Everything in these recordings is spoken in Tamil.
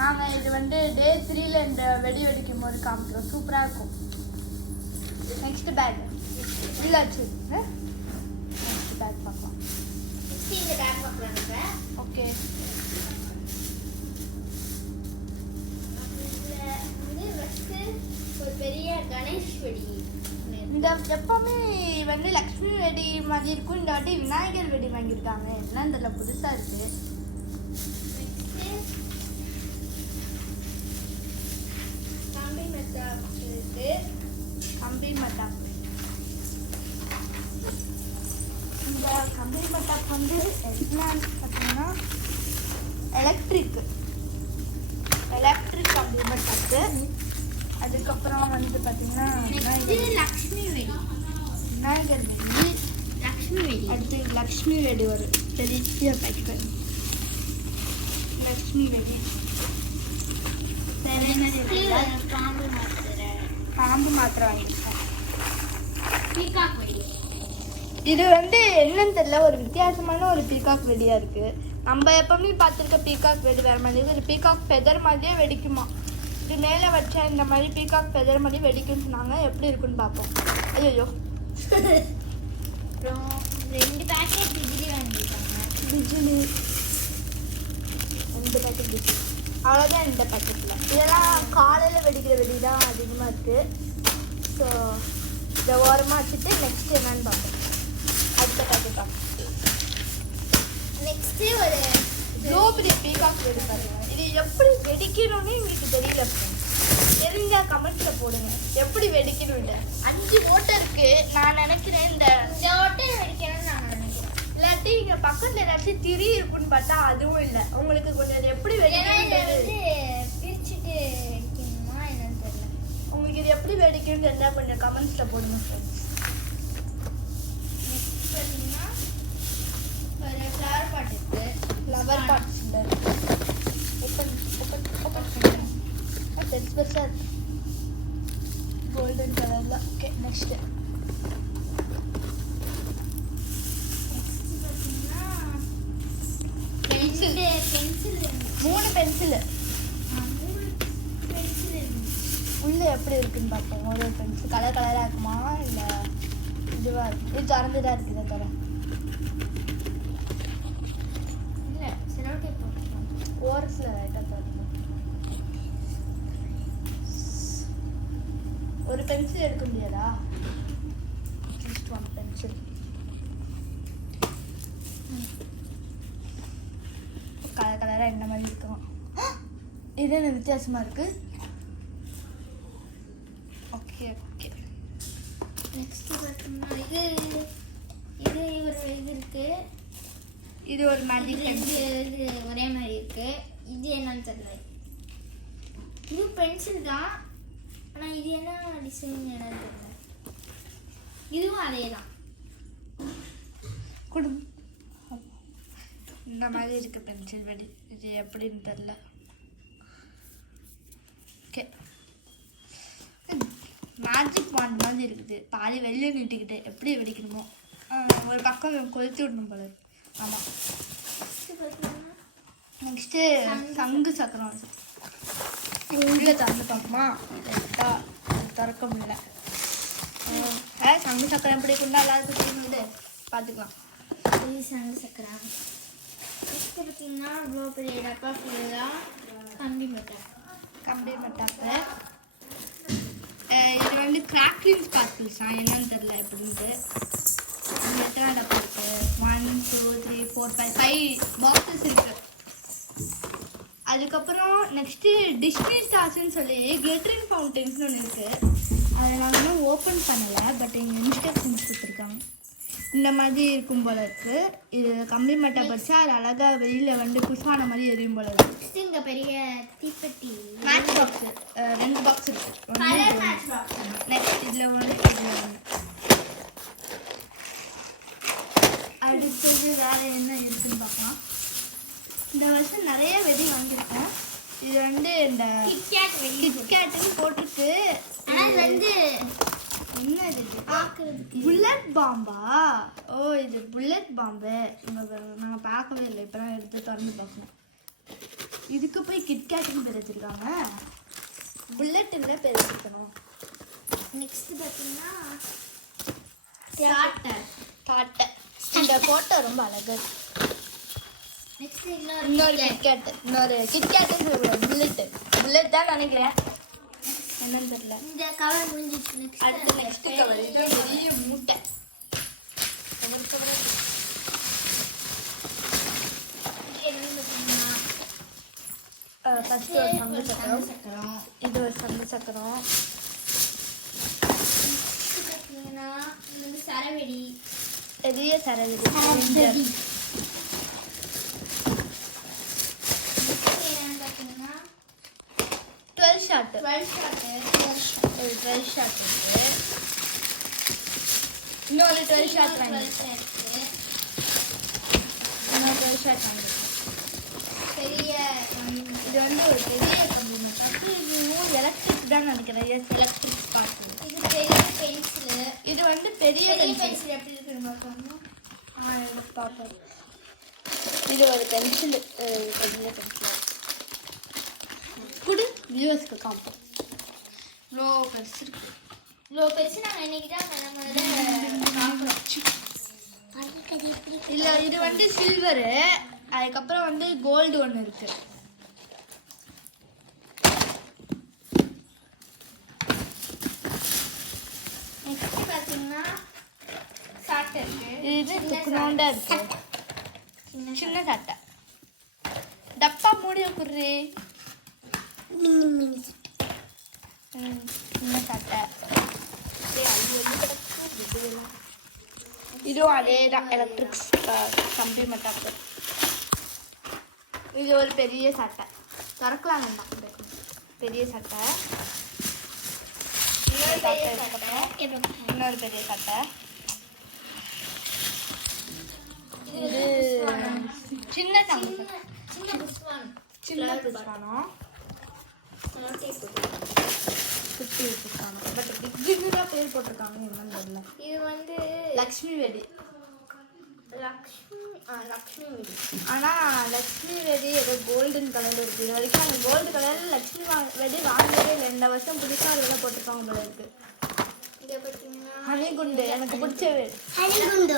நாங்கள் இது வந்து டே 3ல் இந்த வெடி வெடிக்கும் போது காமிக்கிறோம். சூப்பராக இருக்கும். நெக்ஸ்ட் பேக் உள்ள வச்சு நெக்ஸ்ட் பேக் பார்க்கலாம். இந்த பேக் பார்க்கலாம். ஓகே, ஒரு பெரிய கணேஷ் வெடி. இந்த எப்பவுமே வந்து லக்ஷ்மி வெடி மாதிரி இருக்கும். இந்த வாட்டி விநாயகர் வெடி வாங்கியிருக்காங்க. என்ன இதில் புதுசாக இருக்கு. கம்பி மத்தாப் இருக்கு. கம்பி மத்தாப். இந்த கம்பி மத்தாப் வந்து என்னன்னு பார்த்தீங்கன்னா எலக்ட்ரிக் கம்பி மத்தாப்பு. அதுக்கப்புறம் வந்து பார்த்தீங்கன்னா லக்ஷ்மி வெடி. விநாயகர் வெடி, லக்ஷ்மி வெடி. அடுத்து லக்ஷ்மி வெடி ஒரு பெரிய பேக்கெட். லக்ஷ்மி வெடி பாம்பு மாத்திரை வாங்கியிருக்கேன். பீகாக் வெடி. இது வந்து என்னன்னு தெரியல, ஒரு வித்தியாசமான ஒரு பீகாக் வெடியா இருக்கு. நம்ம எப்பவுமே பார்த்துருக்க பீகாக் வெடி வேற மாதிரி. இது பீகாக் ஃபெதர் மாதிரியே வெடிக்குமா. இது மேலே வச்சா இந்த மாதிரி பீகாக் ஃபெதர் மாதிரி வெடிக்குன்னு சொன்னாங்க. எப்படி இருக்குன்னு பார்ப்போம். ஐயோ, அப்புறம் 2 பேக்கெட் பிஜிலி வாங்கியிருக்காங்க. பிஜிலி 2 பேக்கெட் பிஜிலி. அவ்வளோதான் இந்த பேக்கெட்டில். இதெல்லாம் காலையில் வெடிக்கிற வெடி தான் அதிகமாக இருக்குது. ஸோ இதை ஓரமாக வச்சுட்டு நெக்ஸ்ட் என்னன்னு பார்ப்போம். அடுத்த பேக்கெட் பார்ப்போம். நெக்ஸ்ட்டு ஒரு இவ்வளோ பெரிய பீகாக் வெடி பாருங்க. இது எப்படி வெடிக்கணும்னு எங்களுக்கு தெரியல. தெரிஞ்சா கமெண்ட்ல போடுங்க எப்படி வெடிக்கணும்னு. 5 ஓட்டை இருக்கு. நான் நினைக்கிறேன் இந்த ஓட்டை வெடிக்கணும்னு நான் நினைக்கிறேன். இல்லாட்டி இங்க பக்கத்துல ஏதாச்சும் திரி இருக்குன்னு பார்த்தா அதுவும் இல்லை. உங்களுக்கு கொஞ்சம் அது எப்படி வெடிக்கணும் பிரிச்சுட்டு வைக்கணுமா என்னன்னு தெரியல. உங்களுக்கு இது எப்படி வெடிக்கணும்னு தெரிஞ்சா கொஞ்சம் கமெண்ட்ஸ்ல போடுங்க ஃப்ரெண்ட்ஸ். நெக்ஸ்ட் பார்த்தீங்கன்னா ஒரு ஃப்ளவர் பாட் இருக்கு. ஃப்ளவர் பாட்ஸ் இல்லை. ஓப்பன் ஓப்பன் ஓப்பன் பண்ணுறேன். பெருசாக இருக்கு கோல்டன் கலரில். Okay, next pencil 3 pencil pencil உள்ளே எப்படி இருக்குன்னு பார்ப்போம். ஒரு பென்சில் கலர் கலராக இருக்குமா இல்லை இதுவாக இருக்கு? இது திறந்து தான் இருக்குது. தர இல்லை சிலோட்டை போட்டுருக்கோம். ஓரத்தில் லைட்டாக திறந்து ஒரு பென்சில் எடுக்க முடியாதா? Just 1 pencil. கலர் கலராக என்ன மாதிரி இருக்கும். இது என்ன வித்தியாசமாக இருக்கு. ஓகே ஓகே, நெக்ஸ்ட் பார்த்தீங்கன்னா இது ஒரு இது இருக்கு. இது ஒரு மேஜிக் பென்சில். இது ஒரே மாதிரி இருக்கு. இது என்னன்னு தெரியல. இது பென்சில் தான், ஆனால் இது என்ன டிசைன் என்னன்னு தெரியல. இதுவும் அதே தான். குடும் இந்த மாதிரி இருக்கு பென்சில் வெடி. இது எப்படின்னு தெரியல. ஓகே, மேஜிக் வாண்ட் மாதிரி இருக்குது. பாதி வெளியே நீட்டிக்கிட்டு எப்படி வெடிக்கணுமோ ஒரு பக்கம் கொளுத்தி விடணும் போல. ஆமாம். நெக்ஸ்ட்டு சங்கு சக்கரம். உள்ளே திறந்து பார்க்குமா? திறக்க முடியல. சங்கு சக்கரம் எப்படி இருக்குன்னா எல்லாருக்கும் தெரியுது. பார்த்துக்கலாம். இது சங்கு சக்கரம். நெக்ஸ்ட் பார்த்தீங்கன்னா இவ்வளோ பெரிய டப்பா ஃபுல்லாக கம்பி மட்டாப்பு. இது வந்து கிராக்லிங் ஸ்பார்க்கிள்ஸ் தான். என்னன்னு தெரியல எப்படின்ட்டு. இங்கே எத்தனை டப்பா இருக்கு? 1 2 3 4 5 பாக்ஸஸ் இருக்கு. அதுக்கப்புறம் நெக்ஸ்ட்டு டிஸ்னி ஸ்டார்ஸ்ன்னு சொல்லி கிளிட்டரிங் ஃபவுண்டன்ஸ்னு ஒன்று இருக்குது. அதை நாங்கள் இன்னும் ஓப்பன் பண்ணலை. பட் இங்கே இன்ஸ்ட்ரக்ஷன்ஸ் கொடுத்துருக்காங்க. இந்த மாதிரி இருக்கும் போல இருக்குது. இது கம்பி மட்டை படித்தா அது அழகாக வெளியில் வந்து புஷ்வான மாதிரி எரியும் போல இருக்குது. நெக்ஸ்ட் இங்கே பெரிய தீப்பெட்டி மேட்ச் பாக்ஸு 2 பாக்ஸ் இருக்குது. நெக்ஸ்ட் இதில் ஒன்று இதில் ஒன்று. அடுத்தது வேறு என்ன இருக்குதுன்னு பார்க்கலாம். இந்த வருஷம் நிறைய வெடி வாங்கியிருக்கேன். இது வந்து இந்த கிட்கேட்டுன்னு போட்டிருக்கு. ஆனால் இது வந்து என்ன இது? புல்லட் பாம்பா? ஓ, இது புல்லட் பாம்பு. நாங்கள் பார்க்கவே இல்லை. இப்போ தான் எடுத்து திறந்து பார்க்கணும். இதுக்கு போய் கிட்கேட்னு பேர் வச்சிருக்காங்க. புல்லட்ல பேர் வச்சிருக்கணும். நெக்ஸ்ட் பார்த்தீங்கன்னா ஸ்டார்டர். காட்டை இந்த போட்டோ ரொம்ப அழகா இருக்கு. நெக்ஸ்ட் இன்னொரு கிட்கேட், இன்னொரு கிட்கேட் புல்லட் தான் நினைக்கிறேன், என்னன்னு தெரியல. இந்த கவர் முடிஞ்சிச்சு. அடுத்து நெக்ஸ்ட் கவர். இது பெரிய மூட்டை. ஃபர்ஸ்ட் ஒரு சங்கு சக்கரம், இது ஒரு சங்கு சக்கரம். பார்த்தீங்கன்னா இது வந்து சரவெடி. பெரிய சரவெடி. என்னன்னு பார்த்தீங்கன்னா 12 ஷாட். 12 ஷாட். ஒரு 12 ஷாட் இருக்கு. இன்னொரு 12 ஷாட் வாங்கி, இன்னொரு 12 ஷாட் வாங்கி. பெரிய இது வந்து ஒரு பெரிய கம்ப்யூட்டர். அப்புறம் இது எலக்ட்ரிக் தான் நினைக்கிறேன். Yes, electric spot. இது பெரிய பென்சில். இது வந்து பெரிய பென்சில். பென்சில் எப்படி இருக்குன்னு பார்க்கணும். பார்ப்போம். இது ஒரு பென்சில், பெரிய பென்சில். குடு வியூவர்ஸ்க்கு காப்போம். இவ்வளோ பெருசு இருக்கு. இவ்வளோ பெருசு நாங்கள் இன்னைக்கு தான் பார்க்குறோம். இல்லை, இது வந்து சில்வரு. அதுக்கப்புறம் வந்து கோல்டு ஒன்று இருக்கு. நெக்ஸ்ட் பார்த்தீங்கன்னா ஷார்ட் இருக்கு. இது துக்குனோண்டா இருக்கு. சின்ன சட்டை. டப்பா மூடி குர்ரி. சின்ன சட்டை. இதுவும் அதே தான், எலக்ட்ரிக் கம்பி மட்டும். இது ஒரு பெரிய சட்டை. திறக்கலாம் வேண்டாம். பெரிய சட்டை. இன்னொரு பெரிய சட்டை. இது சின்ன சட்டை. சின்ன புஷ்வானம். சின்ன புஷ்வானம். குட்டி வச்சிருக்காங்க. பட் பிக்னா பேர் போட்டிருக்காங்க, என்னன்னு தெரியல. இது வந்து லக்ஷ்மி வெடி. லக்ஷ்மி வெடி. ஆனால் லக்ஷ்மி வெடி ஏதோ கோல்டன் கலரில் இருக்குது. இது வரைக்கும் அந்த கோல்டு கலரில் லக்ஷ்மி வெடி வாங்கவே இல்லை. இந்த வருஷம் புதுசாக ஒரு வேலை போட்டிருக்காங்க போல இருக்கு. இதை பார்த்தீங்கன்னா ஹனிகுண்டு, எனக்கு பிடிச்ச வெடி. ஹனிகுண்டு.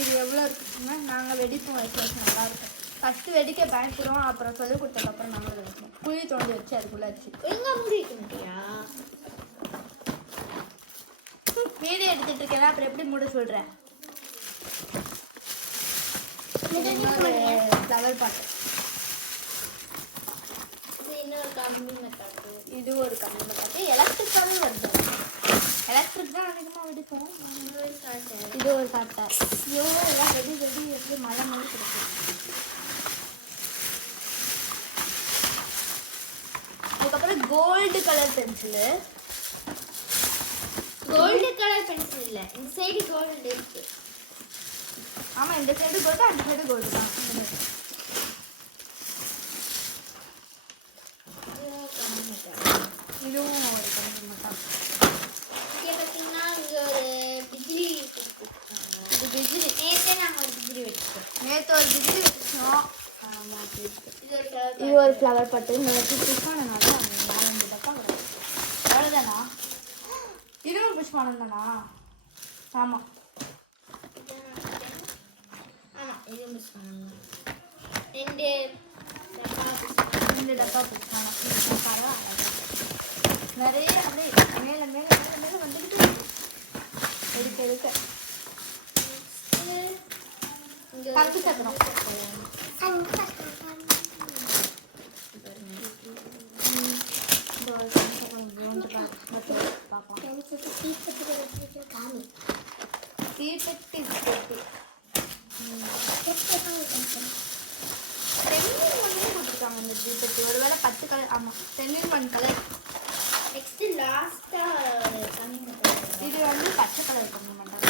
இது எவ்வளோ இருக்குன்னா, நாங்கள் வெடிப்போம் வச்சு நல்லா இருக்கும். ஃபஸ்ட்டு வெடிக்க பயப்படுறோம், அப்புறம் சொல்லி கொடுத்ததுக்கப்புறம் நாங்கள் வெடிப்போம். குழி தோண்டி வச்சு அதுக்குள்ளே வச்சு எங்கே முடிக்க முடியா? வீடியோ எடுத்துட்டு இருக்கேன், அப்புறம் எப்படி மூட சொல்கிறேன். ஃப்ளவர் பாட்டு. இது இன்னொரு கம்மி மெத்தாடு. இது ஒரு கம்மி மெத்தாடு. எலக்ட்ரிக்காகவே வருது. எலக்ட்ரிக் தான் அதிகமாக வெடிப்போம். இது ஒரு சாட்டை. ஐயோ, எல்லாம் வெடி வெடி எப்படி மழை மழை கிடைக்கும். அதுக்கப்புறம் gold colour pencil. Gold colour pencil இல்லை, இந்த சைடு கோல்டு இருக்கு. ஆமாம், இந்த சைடு கோல்டு, அந்த சைடு கோல்டு தான். இதுவும் ஒரு கம்மி மெத்தாடு. இங்கே பார்த்தீங்கன்னா இங்கே ஒரு பிஜிலி கொடுத்துருக்காங்க. இது பிஜிலி. நேற்றே நாங்கள் ஒரு பிஜிலி வச்சுருக்கோம். நேற்று ஒரு பிஜிலி வச்சோம். ஆமாம், இது இது ஒரு ஃப்ளவர் பாட்டு. நேற்று புஷ்பானனால 4-5 டப்பா கிடையாது. அவ்வளோதானா? இதுவும் புஷ்பானம் தானா? ஆமாம். ஆமாம், இது மிஸ் பண்ணணும். 2 டப்பா புஷ்பானம். பரவாயில்ல. நிறைய அப்படியே மேலே மேலே மேலே மேலே வந்துக்கிட்டு எடுக்க எடுக்க. இங்கே கருப்பு சக்கரம். போட்டிருக்காங்க இந்த தீபெட்டி. ஒருவேளை 10 கலர். ஆமாம், 10 கலர். நெக்ஸ்ட் லாஸ்ட்டாக கம்மி மெத்தாடு. இது வந்து பச்சை கலர் கம்மி பண்ணுறாங்க.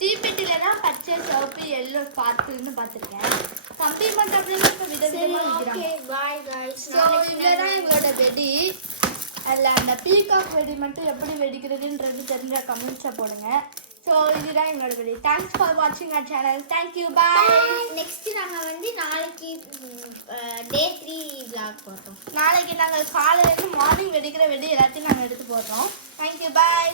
தீப்பெட்டில தான் பச்சை, சிவப்பு, எல்லோ பார்த்துன்னு பார்த்துருக்கேன். கம்பி மண்டபத்துல இப்போ விதவிதமாக விற்கிறாங்க. Bye guys. ஸோ இதில் தான் எங்களோட வெடி. அதில் அந்த பீகாக் வெடி மட்டும் எப்படி வெடிக்கிறதுன்றது தெரிஞ்ச கமெண்ட்ஸை போடுங்க. ஸோ இதுதான் எங்களோட வீடியோ. தேங்க்ஸ் ஃபார் வாட்சிங் our channel. Thank you, bye. Next நாங்கள் வந்து நாளைக்கு டே 3 vlog போடுறோம். நாளைக்கு நாங்கள் காலையிலேருந்து மார்னிங் வெடிக்கிற வெடி எல்லாத்தையும் நாங்கள் எடுத்து போடுறோம். தேங்க்யூ, பாய்.